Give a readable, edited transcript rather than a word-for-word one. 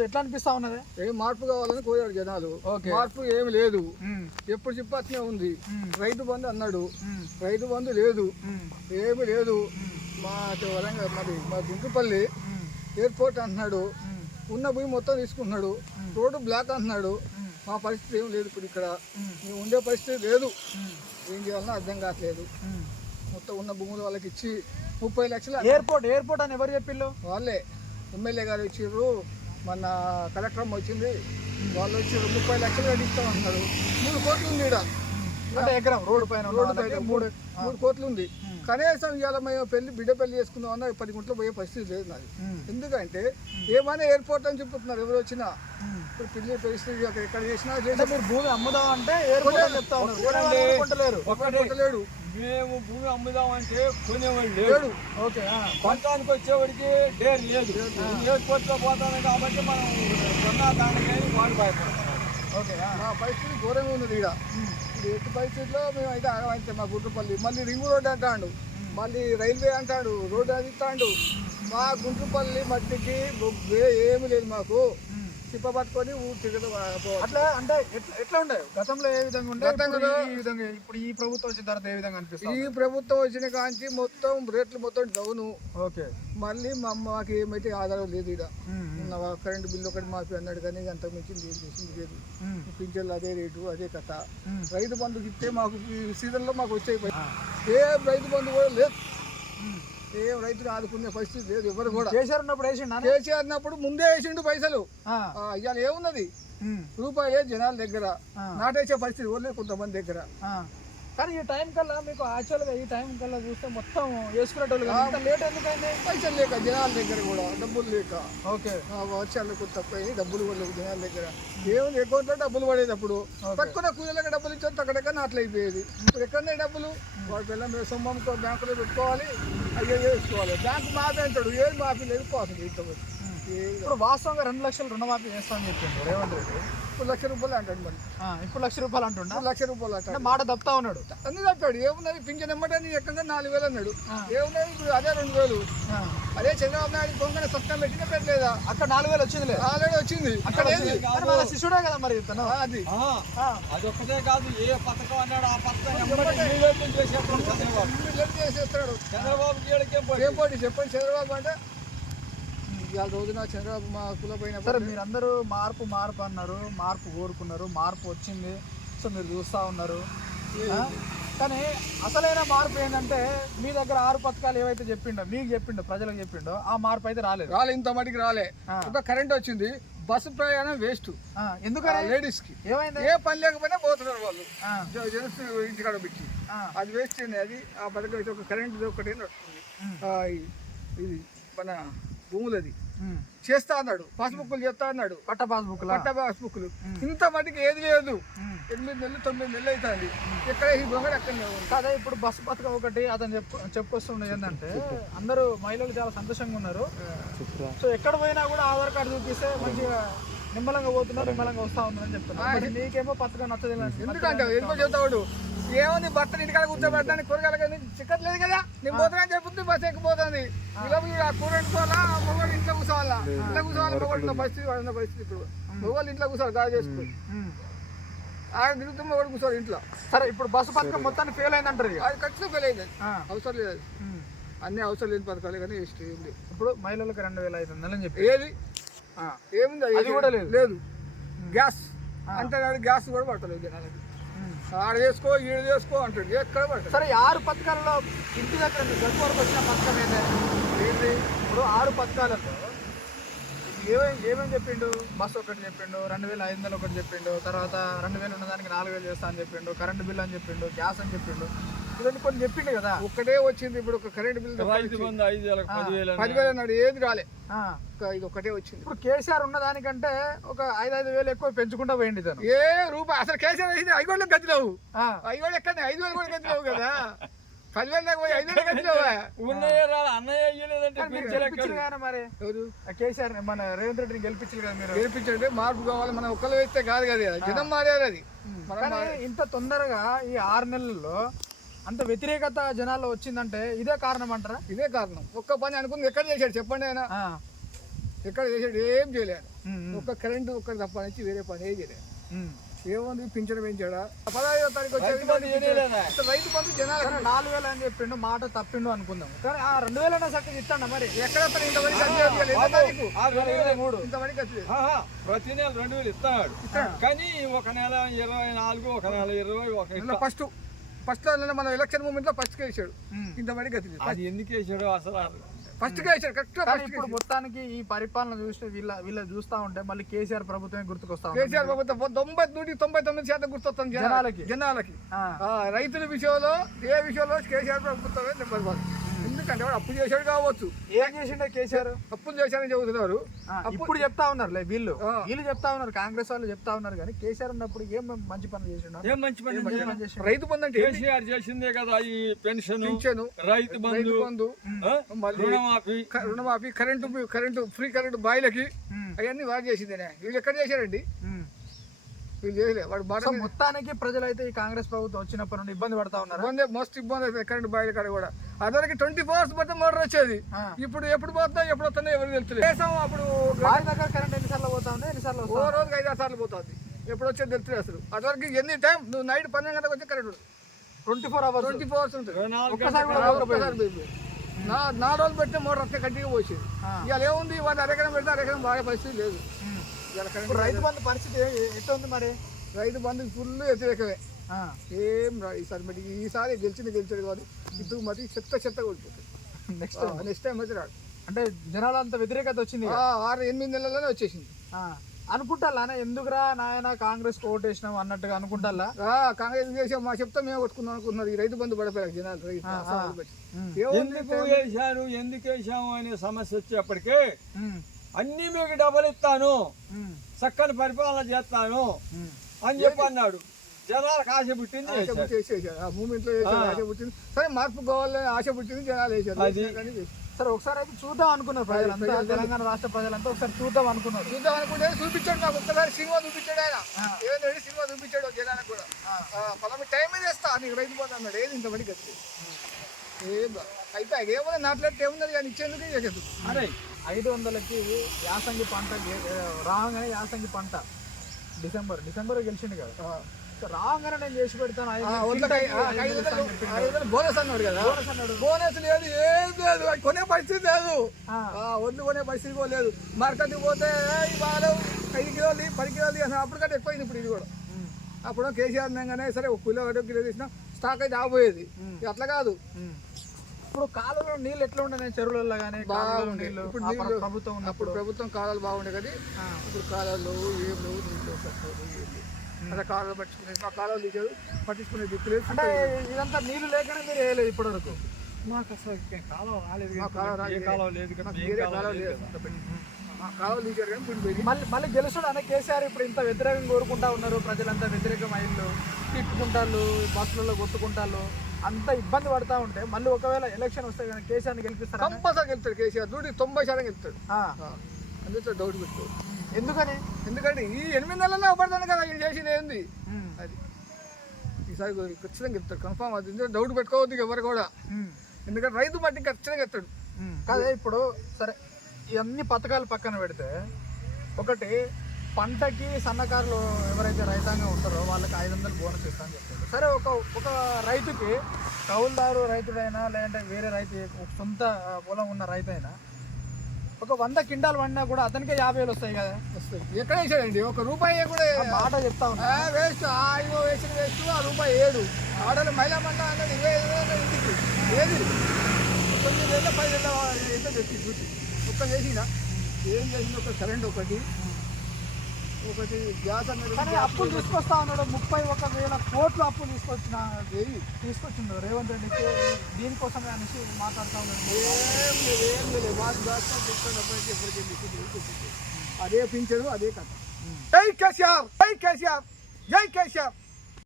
So ఎట్లా అనిపిస్తా ఉన్నది? ఏం మార్పు కావాలని కోరారు జనాలు. మార్పు ఏమి లేదు, ఎప్పుడు చెప్పట్లే ఉంది. రైతు బంధు అన్నాడు, రైతు బంధు లేదు, ఏమి లేదు. మా వరంగల్ మరి మా గుంటుపల్లి ఎయిర్పోర్ట్ అంటున్నాడు, ఉన్న భూమి మొత్తం తీసుకుంటున్నాడు, రోడ్డు బ్లాక్ అంటున్నాడు. మా పరిస్థితి ఏం లేదు, ఇప్పుడు ఇక్కడ మేము ఉండే పరిస్థితి లేదు. ఏం చేయాలన్నా అర్థం కావట్లేదు. మొత్తం ఉన్న భూములు వాళ్ళకి ఇచ్చి 30 లక్షలు. ఎయిర్పోర్ట్ అని ఎవరు చెప్పిళ్ళు? వాళ్ళే ఎమ్మెల్యే గారు ఇచ్చిర్రు, మన కలెక్టర్ వచ్చింది, వాళ్ళు వచ్చి 30 లక్షలు కట్టిస్తామంటున్నారు. 3 కోట్లు ఉంది ఇక్కడ, అంటే ఎకరం రోడ్డు పైన 3 కోట్లు ఉంది. కనీసం ఇవాళ మేము బిడ్డ పెళ్లి చేసుకుందాం అన్న 10 గుంటలు పోయే పరిస్థితి లేదు నాది. ఎందుకంటే ఏమైనా ఎయిర్పోర్ట్ అని చెప్తున్నారు ఎవరు వచ్చినా. ఇప్పుడు పెళ్లి పరిస్థితి ఎక్కడ చేసినా మీరు భూమి అమ్ముదాం అంటే ఎయిర్పోర్ట్ చెప్తా లేడు. మేము భూమి అమ్ముదామంటే కొనేవాడు లేడు. ఓకే, కొనడానికి వచ్చేవాడికి డేర్ లేదు. ఎయిర్పోర్ట్ లో పోతాను కాబట్టి మనం కొన్నా దానికి వాడు భయపడుతున్నాడు. ఓకే, మా పరిస్థితి ఘోరంగా ఉన్నది ఇక్కడ. ఇప్పుడు ఎట్టి పరిస్థితుల్లో మేము అయితే ఆగమైతే మా గుంటుపల్లి మళ్ళీ రింగ్ రోడ్ అంటాడు, మళ్ళీ రైల్వే అంటాడు, రోడ్డు అది ఇస్తాడు. మా గుంటుపల్లి మట్టికి ఏమి లేదు, మాకు చిప్ప పట్టుకొని ఊరు తిరగదు. అట్లా అంటే ఎట్లా ఉండే గతంలో ఏ విధంగా ఉండే, ఈ విధంగా ఇప్పుడు ఈ ప్రభుత్వం వచ్చిన తర్వాత ఏ విధంగా అనిపిస్తుంది? ఈ ప్రభుత్వం వచ్చిన కాంచి మొత్తం రేట్లు మొత్తం డౌను. ఓకే, మళ్ళీ మాకు ఏమైతే ఆధారం లేదు. ఇక్కడ కరెంట్ బిల్లు ఒకటి మాఫీ అన్నాడు, కానీ అంతకు మించింది ఏం చేసింది లేదు. పింఛన్లు అదే రేటు, అదే కథ. రైతు బంధుకి ఇస్తే మాకు ఈ సీజన్లో మాకు వచ్చాయి. ఏ రైతు బంధు కూడా లేదు, ఏం రైతులు ఆదుకునే పరిస్థితి లేదు. ఎవరు కూడా కేసీఆర్ అన్నప్పుడు ముందే వేసిండు పైసలు. ఇవాళ ఏమున్నది, రూపాయలే జనాల దగ్గర, నాటేసే పరిస్థితి లేదు కొంతమంది దగ్గర. కానీ ఈ టైం కల్లా మీకు యాక్చువల్గా ఈ టైం కల్లా చూస్తే మొత్తం వేసుకునేటోళ్ళు లేట్ ఎందుకైంది? పైసలు లేక జనాల దగ్గర కూడా, డబ్బులు లేక. ఓకే, వర్షాలకు తప్ప డబ్బులు పడలేదు జనాల దగ్గర. ఏముంది, అకౌంట్లో డబ్బులు పడేది. అప్పుడు తక్కువ కూలీలకు డబ్బులు ఇచ్చారు, అక్కడెక్కడ నాట్లు అయిపోయేది. ఇప్పుడు ఎక్కడనే డబ్బులు వాటి పిల్లలు సొమ్మం బ్యాంకులో పెట్టుకోవాలి, అయ్యో వేసుకోవాలి. బ్యాంకు మాఫీ అంటాడు, ఏది మాఫీ లేదు, పోతుంది. ఇప్పుడు వాస్తవంగా 2 లక్షలు రుణమాఫీ చేస్తామని చెప్పిండు రేవంత్ రెడ్డి. ఇప్పుడు ₹1,00,000 అంటాడు. మరి ఇప్పుడు ₹1,00,000 అంటుండ, ₹1,00,000 అంటాడు. మాట తప్పుతా ఉన్నాడు. అన్ని తప్పాడు. ఏమున్నది, పింఛన్ ఇవ్వడానికి ఎక్కడ 4,000 అన్నాడు. ఏమున్నది, ఇప్పుడు అదే 2,000. అదే చంద్రబాబు నాయుడు పొంగన సత్యం పెట్టినా పెట్టలేదా? అక్కడ 4,000 వచ్చింది, ఆల్రెడీ వచ్చింది. అక్కడ శిశుడే కదా మరి అది ఒక్కటే కాదు, ఏ పథకం అన్నాడు ఆ పథకం చేసేస్తాడు. చంద్రబాబు ఏం పోటీ చెప్పండి. చంద్రబాబు అంటే ఇవాళ రోజున చంద్రబాబు మా కులపోయిన. సరే, మీరందరూ మార్పు అన్నారు, మార్పు కోరుకున్నారు, మార్పు వచ్చింది. సో మీరు చూస్తూ ఉన్నారు. కానీ అసలైన మార్పు ఏంటంటే మీ దగ్గర 6 పథకాలు ఏవైతే చెప్పిండో, మీకు చెప్పిండో, ప్రజలకు చెప్పిండో, ఆ మార్పు అయితే రాలే. ఇంత మటుకు రాలే. ఒక కరెంట్ వచ్చింది, బస్సు ప్రయాణం వేస్ట్. ఎందుకంటే లేడీస్ కి ఏమైంది, ఏ పని లేకపోయినా పోతున్నారు వాళ్ళు, జెంట్స్ ఇంటికాడ పెట్టి. అది వేస్ట్ అండి. అది ఆ పథకం అయితే ఒక కరెంట్ ఒకటి నడుస్తుంది. ఇది మన భూములది చేస్తా అన్నాడు, పాస్బుక్లు చేస్తా అన్నాడు, పట్ట పాస్బుక్లు. ఇంత మటుకు ఏది లేదు. 8 నెలలు 9 నెలలు అవుతుంది. ఎక్కడ ఈ దొంగడు అక్కడనే ఉంది. అదే ఇప్పుడు బస్సు పథకం ఒకటి అతను చెప్పుకొస్తుండే ఏంటంటే అందరూ మహిళలు చాలా సంతోషంగా ఉన్నారు. సో ఎక్కడ పోయినా కూడా ఆధార్ కార్డు చూపిస్తే మంచిగా నిమ్మలంగా పోతున్నారు, నిమ్మలంగా వస్తా ఉన్నారని చెప్తున్నారు. నీకేమో పథకం నచ్చదు. ఎందుకంటే ఎందుకో చెప్తాడు, ఏముంది భర్తను ఇంటికాడ కూర్చోబెట్టడానికి కూరగాయలు చిక్కట్ లేదు కదా, నేను పోతానని చెప్తుంది, బస్సు ఎక్కిపోతుంది. ఇలా కూర వండుకోవాలా, మొగోళ్ళు ఇంట్లో కూర్చోవాలా, ఇంట్లో కూర్చోవాలి. మొగోళ్ళు పరిస్థితి ఇప్పుడు మొగోళ్ళు ఇంట్లో కూర్చోవాలి, గాలి చేసుకుని ఆయన తిరుగుతూ మొగోడు కూర్చోవాలి ఇంట్లో. సరే, ఇప్పుడు బస్సు పథకం మొత్తాన్ని ఫెయిల్ అయిందంటారు. అది ఖచ్చితంగా ఫెయిల్ అయింది, అవసరం లేదు. అది అన్ని అవసరం లేని పథకాలు కానీ ఇష్టం ఏం లేదు. ఇప్పుడు మహిళలకు 2,500 అని చెప్పి ఏది ఏముంది, అది కూడా లేదు. గ్యాస్ అంతేగాని గ్యాస్ కూడా పడతలేదు జనాలకి. ఆడ చేసుకో, ఈడ చేసుకో అంటాడు, ఎక్కడ పడతాడు. సరే, 6 పథకాలలో ఇంటి దగ్గర గల్ఫ్ వరకు వచ్చిన పథకం ఏంటి? ఇప్పుడు 6 పథకాలలో ఏమేమి చెప్పిండు? బస్సు ఒకటి చెప్పిండు, 2,500 ఒకటి చెప్పిండు, తర్వాత 2,000 ఉన్నదానికి 4,000 చేస్తా అని చెప్పిండు, కరెంట్ బిల్ అని చెప్పిండు, గ్యాస్ అని చెప్పిండు, ఇవన్నీ కొన్ని చెప్పిండు కదా. ఒకటే వచ్చింది. ఇప్పుడు ఒక కరెంట్ బిల్ 10,000 అన్నాడు, ఏది రాలే, ఇది ఒకటే వచ్చింది. ఇప్పుడు కేసీఆర్ ఉన్న దానికంటే ఒక 5,000 ఎక్కువ పెంచుకుంటా పోయింది తను. ఏ రూపాయి అసలు కేసీఆర్ వేసింది 5,000 గతి లేవు. 5,000 ఎక్కడ 5,000 కూడా గతి లేవు కదా. 10,000 దాకా పోయి 5,000 గతి లేవు. మరి కేసీఆర్ మన రేవంత్ రెడ్డిని గెలిపించారు కదా. మీరు గెలిపించండి, మార్పు కావాలి. మనం ఒక్కరు వేస్తే కాదు కదా, జనం మారారు. అది ఇంత తొందరగా ఈ 6 నెలల్లో అంత వ్యతిరేకత జనాల్లో వచ్చిందంటే ఇదే కారణం అంటారా? ఇదే కారణం. ఒక్క పని అనుకుంది ఎక్కడ చేశాడు చెప్పండి. ఆయన ఎక్కడ చేసాడు ఏం చేయలేదు. ఒక్క కరెంటు ఒక్కటి తప్ప నుంచి వేరే పని ఏం చేయలేదు. ఏముంది పింఛను పెంచాడా 15వ తారీఖు వచ్చేది రైతు బంధు జనాలు 4,000 అని చెప్పిండు, మాట తప్పిండు అనుకుందాం. కానీ ఆ 2,000 చక్కగా ఇస్తాడు మరి. ఎక్కడ ఇంతవరకు ప్రతి నెల 2,000 ఇస్తాడు. కానీ ఒక నెల 24, ఒక నెల 20, ఒక ఫస్ట్ మన ఎలక్షన్ మూమెంట్ లో ఫస్ట్ వేసాడు. ఇంతవరకు అది ఎందుకు వేసాడు అసలు ఫస్ట్ వేసాడు కరెక్ట్. ఇప్పుడు మొత్తానికి ఈ పరిపాలన చూస్తే వీళ్ళ చూస్తా ఉంటే మళ్ళీ కేసీఆర్ ప్రభుత్వమే గుర్తుకొస్తా. కేసీఆర్ ప్రభుత్వం 99% గుర్తొస్తుంది జనాలకి. రైతుల విషయంలో ఏ విషయంలో కేసీఆర్ ప్రభుత్వమే నెంబర్ 1. ఎందుకంటే వాడు అప్పు చేశాడు కావచ్చు. ఏం చేసిండే కేసీఆర్? అప్పులు చేశారని చెబుతున్నారు. ఇప్పుడు చెప్తా ఉన్నారు వీళ్ళు చెప్తా ఉన్నారు, కాంగ్రెస్ వాళ్ళు చెప్తా ఉన్నారు. కానీ కేసీఆర్ ఉన్నప్పుడు ఏం మంచి పనులు చేసిండు? ఏం మంచి పని చేసిండు? రైతు బంధు అంటే కేసీఆర్ చేసిందే కదా. ఈ పెన్షన్, రైతు బంధు, రుణమాఫీ, కరెంటు ఫ్రీ కరెంటు బాయిలకి అవన్నీ వాడు చేసిందేనే. వీళ్ళు ఎక్కడ చేశారండి? వీళ్ళు చేయలే. వాడు మొత్తానికి ప్రజలైతే ఈ కాంగ్రెస్ ప్రభుత్వం వచ్చినప్పటి నుండి ఇబ్బంది పడతా ఉన్నారు. మస్తు ఇబ్బంది అవుతుంది కరెంటు బాయిల కాడ కూడా. అదరికి 24 hours పడితే మోటార్ వచ్చేది. ఇప్పుడు ఎప్పుడు పోతా ఎప్పుడు వస్తుందో ఎవరు తెలుస్తుంది. అప్పుడు బావి దగ్గర కరెంట్ ఎన్నిసార్లు పోతా ఉంది? ఎన్నిసార్లు ఓ రోజుకి 5-6 సార్లు పోతుంది. ఎప్పుడు వచ్చేది తెలుస్తుంది అసలు. అదివరకు ఎన్ని టైం నువ్వు నైట్ 12 గంటలకు వచ్చి కరెంట్ 24 hours ఉంటుంది. ఒక్కసారి 4 రోజులు పెట్టిన మోటార్ వస్తే గట్టిగా పోసేది. ఇవాళ ఏముంది వాళ్ళు అరెకరం పెడితే అరెకరం బాగా పరిస్థితి లేదు. రైతు బంధు పరిస్థితి ఎట్లా ఉంది మరి? రైతు బంధు ఫుల్ వ్యతిరేకమే. ఏం ఈసారి మరి ఈసారి గెలిచాడు కాదు. ఇప్పుడు మరి చెత్త కొడుతుంది. నెక్స్ట్ టైం వచ్చి రాడు. అంటే జనాలు అంత వ్యతిరేకత వచ్చింది. 6-8 నెలల్లోనే వచ్చేసింది అనుకుంటా. ఎందుకురా నాయన కాంగ్రెస్ ఓటేసినాం అన్నట్టుగా అనుకుంటా. కాంగ్రెస్ చేసాం మా చెప్తా మేము కొట్టుకుందాం అనుకున్నారు. ఈ రైతు బంధు పడిపోయారు జనాలు. ఎందుకు వేసాము అనే సమస్య వచ్చేప్పటికే అన్ని మీకు డబ్బులు ఇస్తాను, చక్కని పరిపాలన చేస్తాను అని చెప్పి అన్నాడు. జనాలకు ఆశ పుట్టింది, మూమెంట్ లో ఆశ పుట్టింది. సరే మార్పు కావాలని ఆశ పుట్టింది, జనాలు వేసారు. సరే ఒకసారి అయితే చూద్దాం అనుకున్నారు ప్రజలంతా, తెలంగాణ రాష్ట్ర ప్రజలంతా ఒకసారి చూద్దాం అనుకున్నారు. చూపించాడు నాకు ఒక్కసారి సినిమా చూపించాడు. ఆయన ఏదైనా సినిమా చూపించాడు జనానికి కూడా. పలానా టైం చేస్తా నీకు రైతు బంధు అన్నాడు. ఏది ఇంతమంది గట్టి అయిపోయాక ఏమన్నా నాట్లెట్ ఏమున్నది కానీ ఇచ్చేందుకు ఇవ్వదు. అరే 500కి యాసంగి పంట రాగానే యాసంగి పంట డిసెంబర్ గెలిచింది కదా. రాగానే నేను చేసి పెడతాను బోనస్ అన్నాడు కదా. బోనస్ లేదు, ఏం లేదు, కొనే పరిస్థితి లేదు. ఒడ్లు కొనే పరిస్థితి కూడా లేదు. మార్కెట్కి పోతే బాగా 5 కిలోలు 10 కిలోలు అసలు అప్పటికంటే ఎక్కువైంది. ఇప్పుడు ఇది కూడా అప్పుడు కేసీఆర్ అనగానే సరే 1 కిలో 2 కిలో తీసినా స్టాక్ అయితే ఆగిపోయేది. అట్లా కాదు. ఇప్పుడు కాలంలో నీళ్ళు ఎట్లా ఉండే? చెరువులలో కానీ బాగుండే. ఇప్పుడు నీళ్ళు ప్రభుత్వం ఉన్నప్పుడు ప్రభుత్వం కాలాలు బాగుండే కదా. ఇప్పుడు కాలాలు ఏం లేవు, నీళ్ళు అలా కాలాలు పట్టించుకునేది. మా కాలాలు తీసారు, పట్టించుకునే దిక్కులేదు. అంటే ఇదంతా నీళ్ళు లేకనే మీరు వేయలేదు ఇప్పటి వరకు? మాకు అసలు కాలం రాలేదు. కాలాలు తీసారు కానీ ఇప్పుడు మళ్ళీ గెలుస్తాడు అనే కేసీఆర్ ఇప్పుడు ఇంత వ్యతిరేకం కోరుకుంటా ఉన్నారు. ప్రజలంతా వ్యతిరేకం అయ్యిండు, తిట్టుకుంటారు, బస్సులలో కొట్టుకుంటారు, అంత ఇబ్బంది పడతా ఉంటే మళ్ళీ ఒకవేళ ఎలక్షన్ వస్తే కానీ కేసీఆర్ని గెలిపిస్తారు? కంపల్సరీ గెలుస్తాడు కేసీఆర్. 90% గెలుస్తాడు. అందులో డౌట్ పెట్టుకోడు. ఎందుకంటే ఈ 8 నెలల్లో అవపడతాను కదా ఇది చేసింది ఏంది అది. ఈసారి ఖచ్చితంగా చెప్తాడు కన్ఫామ్. అది డౌట్ పెట్టుకోవద్దు ఎవరు కూడా. ఎందుకంటే రైతు మట్టి ఖచ్చితంగా చెప్తాడు. అదే ఇప్పుడు సరే ఇవన్నీ పథకాలు పక్కన పెడితే ఒకటి పంటకి సన్నకారులు ఎవరైతే రైతాంగం ఉంటారో వాళ్ళకి 500 బోనస్ ఇస్తామని చెప్తారు. సరే ఒక రైతుకి కౌలుదారు రైతుడైనా లేదంటే వేరే రైతు సొంత పొలం ఉన్న రైతు అయినా ఒక 100 క్వింటాలు పండినా కూడా అతనికే 50,000 వస్తాయి కదా. వస్తాయి. ఎక్కడ వేసాడండి? ₹1 కూడా మాట చెప్తా ఉన్నా వేస్ట్. ఇగో వేసిన వేస్ట్. ₹7 ఆడలు మహిళా మండ అన్నది 25,000 ఇంటికి ఏది 9,000 10,000 ఎంత తెచ్చి చూసి ఒక్క చేసినా ఏం చేసింది? ఒక కరెంట్ ఒకటి గ్యాస్ అన్నది అప్పులు తీసుకొస్తా ఉన్నాడు. 31,000 కోట్లు అప్పులు తీసుకొచ్చిండు రేవంత్ రెడ్డికి. దీనికోసమే అనేసి మాట్లాడుతూ ఉన్నాడు. ఏం లేదు మాకు అదే పింఛను అదే కథ. జై కేసీఆర్, జై కేసీఆర్, జై కేసీఆర్.